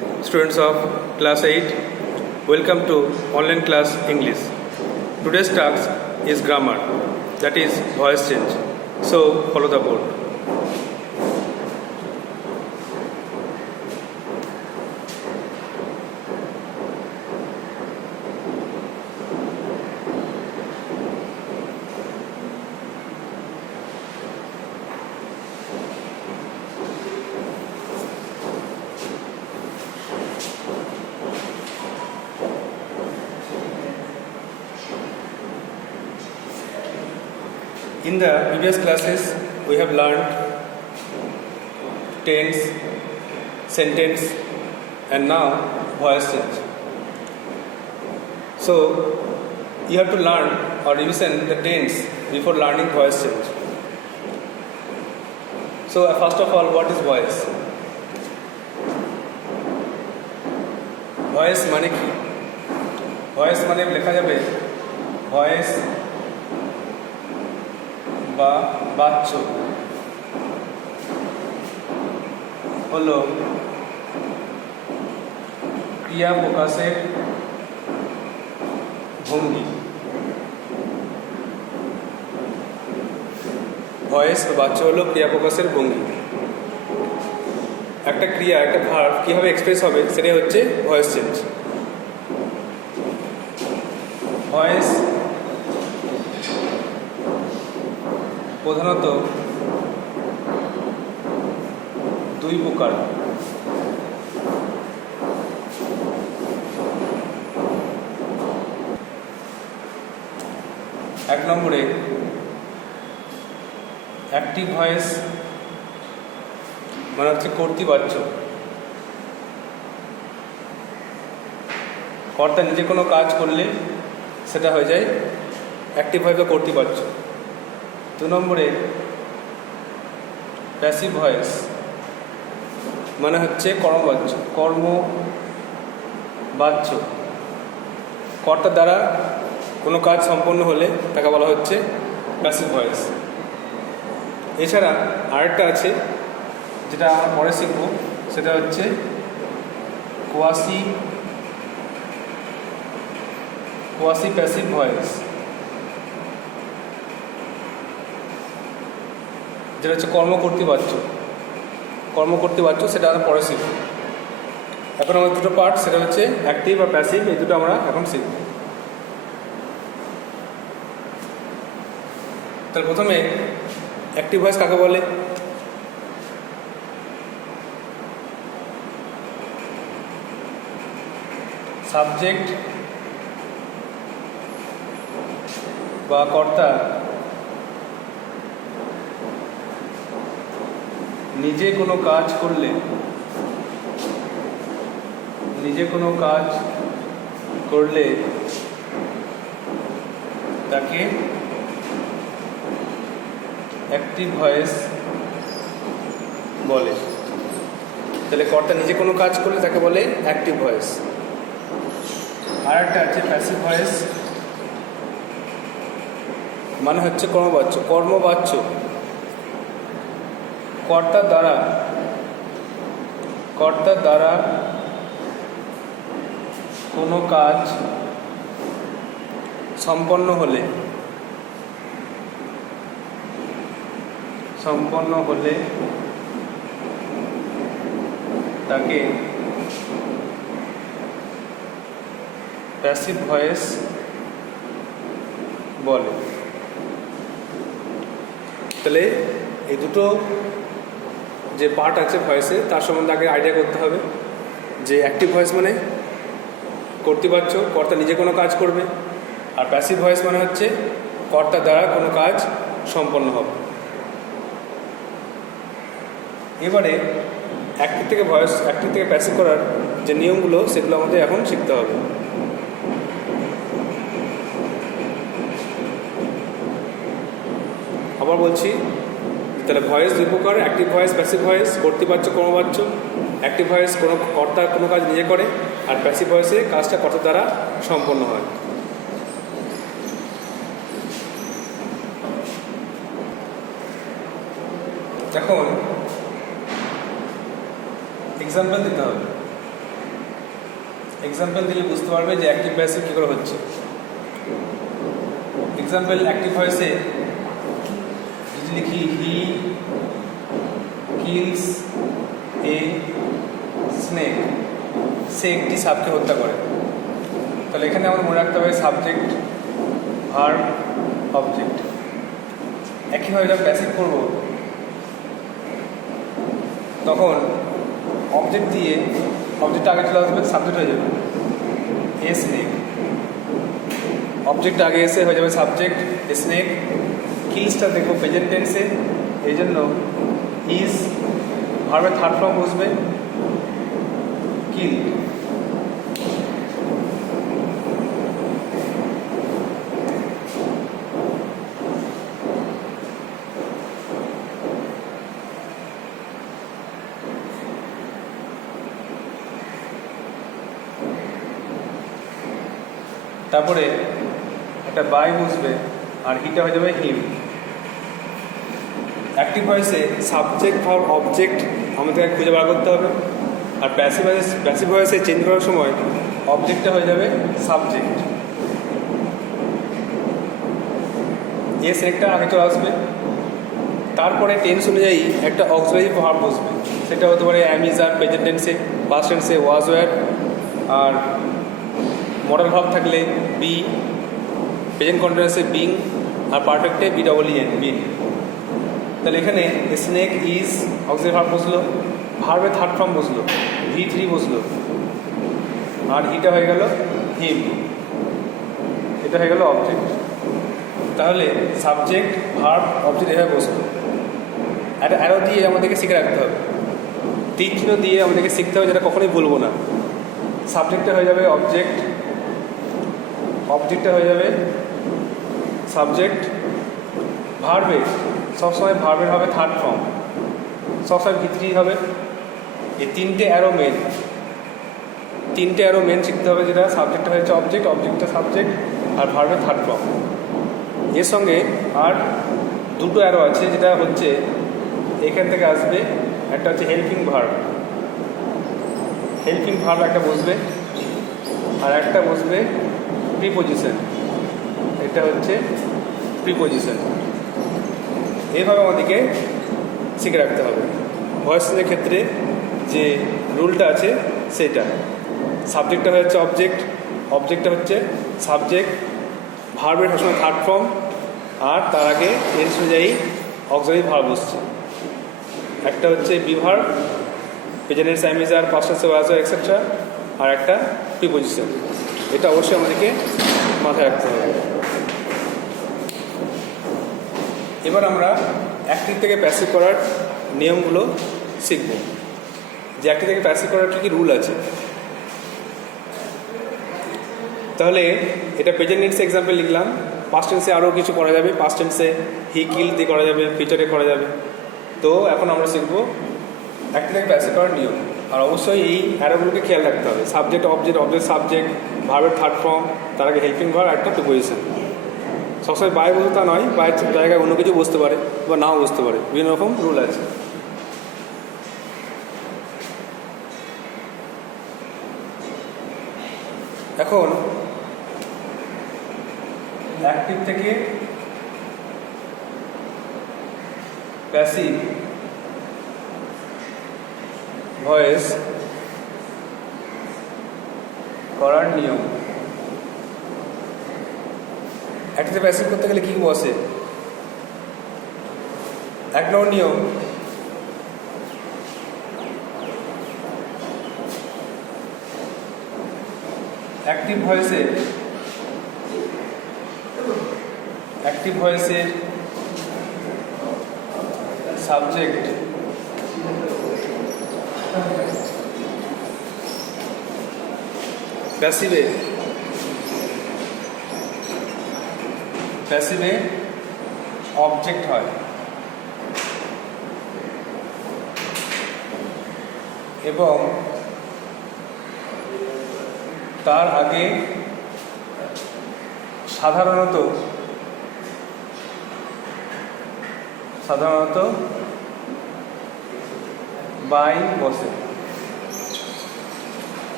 Students of class 8, welcome to online class English. Today's task is grammar, that is voice change. So follow the board. In the previous classes, we have learned tense, sentence, and now voice change. So, you have to learn or revision the tense before learning voice change. So, first of all, what is voice? Voice মানে কি? Voice মানে লেখা যাবে voice বা বাচ্য হলো ক্রিয়া প্রকাশের ভঙ্গি। ভয়েস বা বাচ্য হলো ক্রিয়া প্রকাশের ভঙ্গি। একটা ক্রিয়া, একটা ভার্ব কিভাবে এক্সপ্রেস হবে সেটাই হচ্ছে ভয়েস চেঞ্জ। ভয়েস প্রধানত দুই প্রকার। এক নম্বরে অ্যাক্টিভ ভয়েস মানে হচ্ছে কর্তৃবাচ্য। কর্তা নিজে কোনো কাজ করলে সেটা হয়ে যায় অ্যাক্টিভ ভয়েস বা কর্তৃবাচ্য। দু নম্বরে প্যাসিভ ভয়েস মানে হচ্ছে কর্মবাচ্য। কর্মবাচ্য কর্তার দ্বারা কোনো কাজ সম্পন্ন হলে তাকে বলা হচ্ছে প্যাসিভ ভয়েস। এছাড়া আরেকটা আছে যেটা আমরা পরে শিখব, সেটা হচ্ছে কোয়াসি প্যাসিভ ভয়েস, যেটা হচ্ছে কর্মকর্তৃবাচ্য, সেটা আমরা পরে শিখব। এখন আমার দুটো পার্ট, সেটা হচ্ছে অ্যাক্টিভ আর প্যাসিভ, এই দুটো আমরা এখন শিখব। তাহলে প্রথমে অ্যাক্টিভ ভয়েস কাকে বলে? সাবজেক্ট বা কর্তা নিজে কোনো কাজ করলে তাকে অ্যাক্টিভ ভয়েস বলে। তাহলে কর্তা নিজে কোনো কাজ করলে তাকে বলে অ্যাক্টিভ ভয়েস। আর একটা আছে প্যাসিভ ভয়েস, মানে হচ্ছে কর্মবাচ্য। কর্তার দ্বারা কোনো কাজ সম্পন্ন হলে তাকে প্যাসিভ ভয়েস বলে। তাহলে এই দুটো যে পার্ট আছে ভয়েসে, তার সম্বন্ধে আগে আইডিয়া করতে হবে যে অ্যাক্টিভ ভয়েস মানে কর্তৃবাচ্য, কর্তা নিজে কোনো কাজ করবে, আর প্যাসিভ ভয়েস মানে হচ্ছে কর্তার দ্বারা কোনো কাজ সম্পন্ন হবে। এবারে অ্যাক্টিভ থেকে প্যাসিভ করার যে নিয়মগুলো, সেগুলো আমাদের এখন শিখতে হবে। আবার বলছি, তাহলে ভয়েস দুই প্রকার, অ্যাক্টিভ ভয়েস, প্যাসিভ ভয়েস। কর্তৃবাচ্য, কর্মবাচ্য। অ্যাক্টিভ ভয়েস কোনো কর্তা কোনো কাজ নিজে করে, আর প্যাসিভ ভয়েসে কাজটা কর্তার দ্বারা সম্পন্ন হয়। এখন এক্সাম্পল দিতে হবে। এক্সাম্পল দিলে বুঝতে পারবে যে অ্যাক্টিভ প্যাসিভ কী করে হচ্ছে। এক্সাম্পল অ্যাক্টিভ ভয়েসে যদি লিখি হি কিলস এ স্নেক, সে একটি সাপকে হত্যা করে, তাহলে এখানে আমার মনে রাখতে হবে সাবজেক্ট ভার্ব অবজেক্ট। একইভাবে যখন প্যাসিভ করব তখন অবজেক্ট দিয়ে অবজেক্ট আগে চলে আসবে, সাবজেক্ট হয়ে যাবে এ স্নেক, অবজেক্ট আগে এসে হয়ে যাবে সাবজেক্ট স্নেক। কিলসটা দেখবো প্রেজেন্ট টেন্সে, এই জন্য ইজ ভার্বের থার্ড ফর্ম বসবে কিল। তারপরে একটা বাই বসবে আর হিটা হয়ে যাবে হিম। অ্যাক্টিভ ভয়েসে সাবজেক্ট ভার্ব অবজেক্ট আমাদের খুঁজে বার করতে হবে, আর প্যাসিভ ভয়েসে চেঞ্জ করার সময় অবজেক্টটা হয়ে যাবে সাবজেক্ট, এস একটা আগে চলে আসবে। তারপরে টেন্স অনুযায়ী একটা অক্সিলারি ভার্ব বসবে, সেটা হতে পারে অ্যাম ইজ আর প্রেজেন্ট টেন্সে, পাস্ট টেন্সে ওয়াজ ওয়্যার, আর মডাল ভার্ব থাকলে বি, প্রেজেন্ট কন্টিনিউয়াসে বিং, আর পারফেক্টে B double E N been. তাহলে এখানে স্নেক ইজ অক্সিলারি ভার্ব বসলো, ভার্বের থার্ড ফর্ম বসলো V3 বসলো, আর হিটা হয়ে গেল হিম, এটা হয়ে গেল অবজেক্ট। তাহলে সাবজেক্ট ভার্ব অবজেক্ট এভাবে বসলো। একটা অ্যারো দিয়ে আমাদেরকে শিখে রাখতে হবে, তীর চিহ্ন দিয়ে আমাদেরকে শিখতে হবে, যেটা কখনোই ভুলবো না। সাবজেক্টটা হয়ে যাবে অবজেক্ট, অবজেক্টটা হয়ে যাবে সাবজেক্ট, ভার্বে সবসময় ভার্বের হবে থার্ড ফর্ম, সবসময় V3 হবে। এই তিনটে অ্যারো মেন শিখতে হবে, যেটা সাবজেক্টটা হয়েছে অবজেক্ট, অবজেক্টটা সাবজেক্ট, আর ভার্বের থার্ড ফর্ম। এর সঙ্গে আর দুটো অ্যারো আছে, যেটা হচ্ছে এখান থেকে আসবে, একটা হচ্ছে হেল্পিং ভার্ব একটা বসবে, আর একটা বসবে প্রিপোজিশন, এটা হচ্ছে প্রিপোজিশন। এইভাবে আমাদেরকে শিখে রাখতে হবে। ভয়েসের ক্ষেত্রে যে রুলটা আছে সেটা, সাবজেক্টটা হচ্ছে অবজেক্ট, অবজেক্টটা হচ্ছে সাবজেক্ট, ভার্বের সবসময় থার্ড ফর্ম, আর তার আগে টেন্স অনুযায়ী অক্সিলারি ভার্ব বসছে। একটা হচ্ছে be verb, present tense am is are, past tense was were etcetera, আর একটা প্রিপোজিশন। এটা অবশ্যই আমাদেরকে মাথায় রাখতে হবে। এবার আমরা অ্যাক্টিভ থেকে প্যাসিভ করার নিয়মগুলো শিখব, যে অ্যাক্টিভ থেকে প্যাসিভ করার কী কী রুল আছে। তাহলে এটা প্রেজেন্ট টেন্সে এক্সাম্পল লিখলাম, পাস্ট টেন্সে আরও কিছু করা যাবে, পাস্ট টেন্সে হি কিল দিয়ে করা যাবে, ফিউচারে করা যাবে। তো এখন আমরা শিখব অ্যাক্টিভ থেকে প্যাসিভ করার নিয়ম, আর অবশ্যই এই অ্যারোগুলোকে খেয়াল রাখতে হবে। সাবজেক্ট অবজেক্ট, অবজেক্ট সাবজেক্ট, ভার্বের থার্ড ফর্ম, তার আগে হেল্পিং ভার্ব, একটা প্রিপোজিশন। সবসময় বাই বলতে তা নয়, বাইয়ের জায়গায় অন্য কিছু বসতে পারে বা নাও বসতে পারে, বিভিন্ন রকম রুল আছে। এখন অ্যাক্টিভ থেকে প্যাসিভ ভয়েস করার নিয়ম। অ্যাক্টিভ থেকে প্যাসিভ করতে গেলে কী বসে? এক নম্বর নিয়ম, অ্যাক্টিভ ভয়েসের সাবজেক্ট প্যাসিভে অবজেক্ট হয়, এবং তার আগে সাধারণত বাই বসে।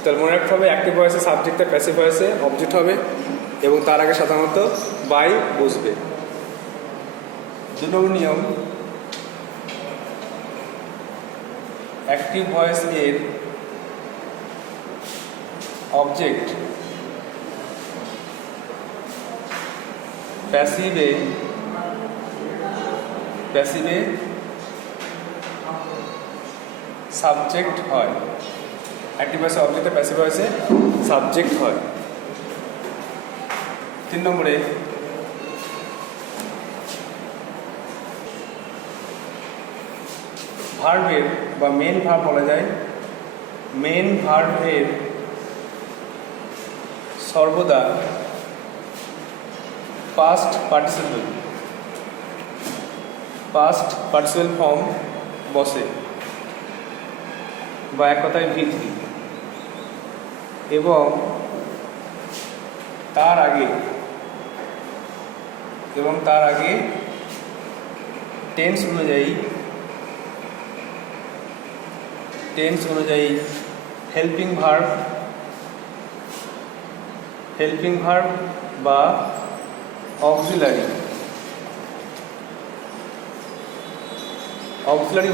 তাহলে মনে রাখতে হবে অ্যাক্টিভ ভয়েসে সাবজেক্টটা প্যাসিভ ভয়েসে অবজেক্ট হবে এবং তার আগে সাধারণত বাই বসবে। 2 নম্বর নিয়ম, অ্যাক্টিভ ভয়েস এর অবজেক্ট প্যাসিভে সাবজেক্ট হয়। অ্যাক্টিভ ভয়েসে অবজেক্টে প্যাসিভ ভয়েসে সাবজেক্ট হয়। 3 নম্বরে ভার্বের বা মেন ভার্ব বলা যায়, মেন ভার্বের সর্বদা পাস্ট পার্টিসিপেল ফর্ম বসে বা এক কথায় V3, এবং তার আগে টেন্স অনুযায়ী হেল্পিং ভার্ব বা অক্সিলারি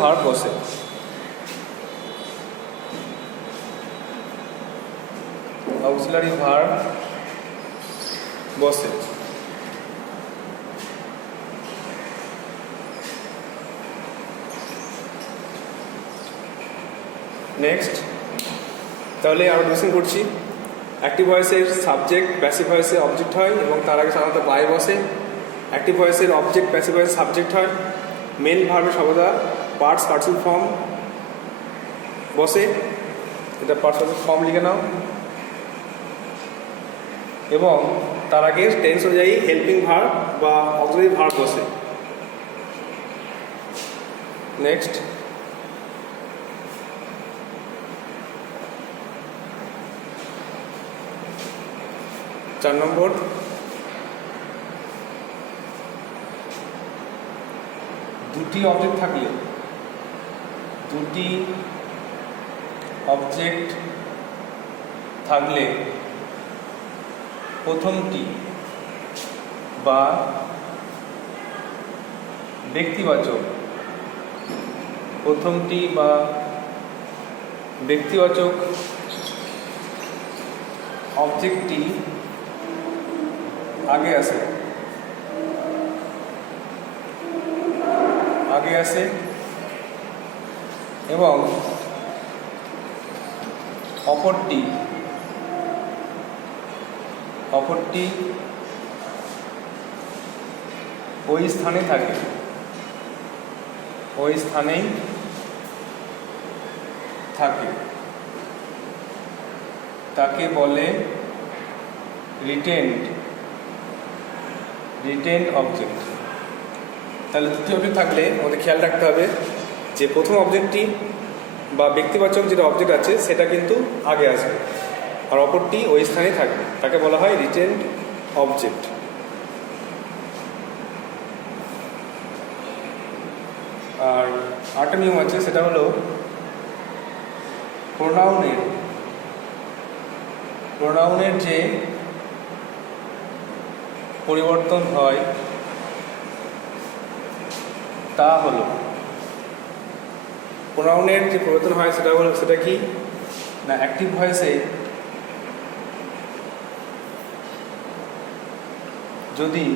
ভার্ব বসে। নেক্সট, তাহলে আমরা ডিসকাশন করছি অ্যাক্টিভ ভয়েসের সাবজেক্ট প্যাসিভ ভয়েসে অবজেক্ট হয় এবং তার আগে সাধারণত বাই বসে। অ্যাক্টিভ ভয়েসের অবজেক্ট প্যাসিভ ভয়েসে সাবজেক্ট হয়। মেন ভার্বের সর্বদা পার্টিসিপেল ফর্ম বসে, এটা পার্টিসিপেল ফর্ম লিখে নাও, এবং তার আগে টেন্স অনুযায়ী হেল্পিং ভার্ব বা অক্সিলারি ভার্ব বসে। নেক্সট, চার নম্বর, দুটি অবজেক্ট থাকলে প্রথমটি বা ব্যক্তিবাচক অবজেক্টটি আগে আসে এবং অপরটি ওই স্থানেই থাকে, তাকে বলে রিটেন্ড অবজেক্ট। তাহলে দুটি অবজেক্ট থাকলে আমাদের খেয়াল রাখতে হবে যে প্রথম অবজেক্টটি বা ব্যক্তিবাচক যেটা অবজেক্ট আছে সেটা কিন্তু আগে আসবে, আর অপরটি ওই স্থানেই থাকবে, তাকে বলা হয় রিটেন্ড অবজেক্ট। আর আরেকটা নিয়ম আছে, সেটা হলো প্রোনাউনের যে পরিবর্তন হয় তা হলো, প্রোনাউনের যে পরিবর্তন হয় সেটা কি না, অ্যাক্টিভ ভয়েসে যদি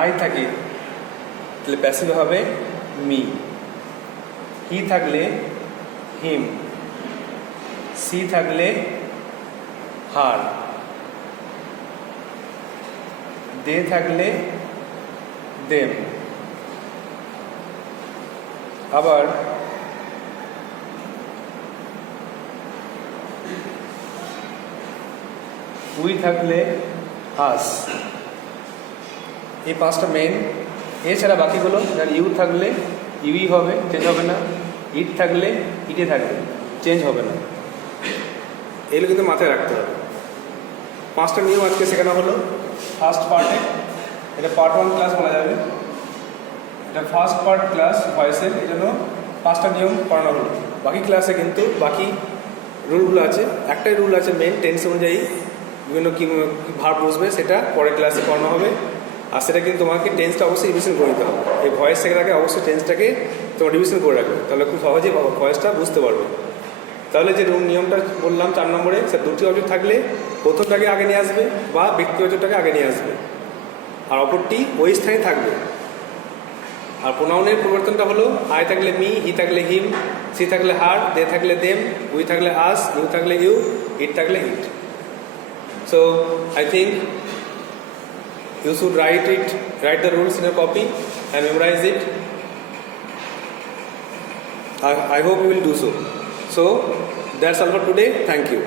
আই থাকে তাহলে প্যাসিভ হবে মি, হি থাকলে হিম, সি থাকলে হার, দে থাকলে দেম। আবার উই থাকলে আস। এই পাঁচটা মেন, এছাড়া বাকিগুলো ইউ থাকলে ইউই হবে, চেঞ্জ হবে না, ইট থাকলে ইটে থাকবে, চেঞ্জ হবে না। এগুলো কিন্তু মাথায় রাখতে হবে। পাঁচটা নিয়ম আজকে শেখানো হলো ফার্স্ট পার্টে, এটা পার্ট 1 ক্লাস বলা যাবে, এটা ফার্স্ট পার্ট ক্লাস ভয়েসের, এই জন্য পাঁচটা নিয়ম পড়ানো হলো। বাকি ক্লাসে কিন্তু বাকি রুলগুলো আছে, একটাই রুল আছে মেন, টেন্স অনুযায়ী বিভিন্ন কী ভার্ব বসবে সেটা পরের ক্লাসে করানো হবে। আর সেটা কিন্তু তোমাকে টেন্সটা অবশ্যই রিভিশন করে নিতে হবে। এই ভয়েস শেখার আগে অবশ্যই টেন্সটাকে তোমার রিভিশন করে রাখবে, তাহলে খুব সহজেই ভয়েসটা বুঝতে পারবে। তাহলে যে নিয়মটা বললাম 4 নম্বরে, সে দুটি অবজেক্ট থাকলে প্রথমটাকে আগে নিয়ে আসবে বা ব্যক্তিবাচকটাকে আগে নিয়ে আসবে, আর অপরটি ওই স্থানে থাকবে। আর প্রোনাউনের পরিবর্তনটা হলো আই থাকলে মি, হি থাকলে হিম, সি থাকলে হার, দে থাকলে দেম, উই থাকলে আস, ইউ থাকলে ইউ, ইট থাকলে it. So I think you should write the rules in a copy and memorize it. I hope you will do so. So that's all for today. Thank you.